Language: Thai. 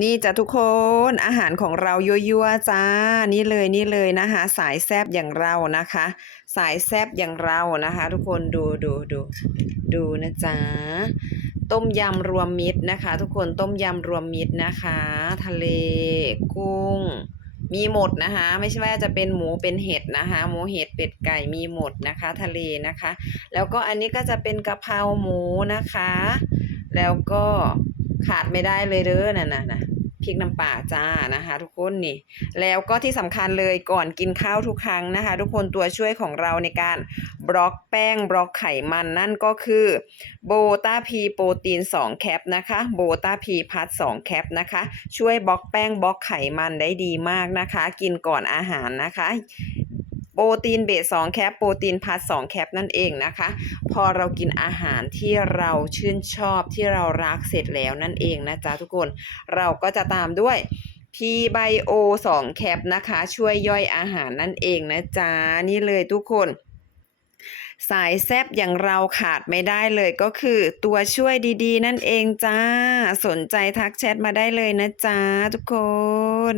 นี่จ้ะทุกคนอาหารของเรายั่วๆจ้า นี่เลยนี่เลยนะคะ สายแซบอย่างเรานะคะ สายแซบอย่างเรานะคะ ทุกคนดูดูดูดูนะจ๊ะต้มยำรวมมิตรนะคะ ทุกคนต้มยำรวมมิตรนะคะ ทะเลกุ้ง มีหมดนะคะ ไม่ใช่ว่าจะเป็นหมูเป็นเห็ดนะคะ หมูเห็ดเป็ดไก่มีหมดนะคะ ทะเลนะคะ แล้วก็อันนี้ก็จะเป็นกะเพราหมูนะคะ แล้วก็ ขาดไม่ได้เลยเด้อน่ะนะนะพริกน้ำปลาจ้านะคะ ทุกคนนี่ แล้วก็ที่สำคัญเลยก่อนกินข้าวทุกครั้งนะคะ ทุกคนตัวช่วยของเราในการบล็อกแป้งบล็อกไขมันนั่นก็คือโบตาพีโปรตีน 2 แคปนะคะโบตาพีพัท2แคปนะคะ ช่วยบล็อกแป้งบล็อกไขมันได้ดีมากนะคะ กินก่อนอาหารนะคะ โปรตีนเบส2แคป โปรตีนพัท2แคปนั่นเองนะคะ พอเรากินอาหารที่เราชื่นชอบที่เรารักเสร็จแล้วนั่นเองนะจ๊ะทุกคน เราก็จะตามด้วย p b i o 2แคปนะคะ ช่วยย่อยอาหารนั่นเองนะจ๊ะ นี่เลยทุกคนสายแซบอย่างเราขาดไม่ได้เลยก็คือตัวช่วยดีๆ นั่นเองจ้า สนใจทักแชทมาได้เลยนะจ๊ะทุกคน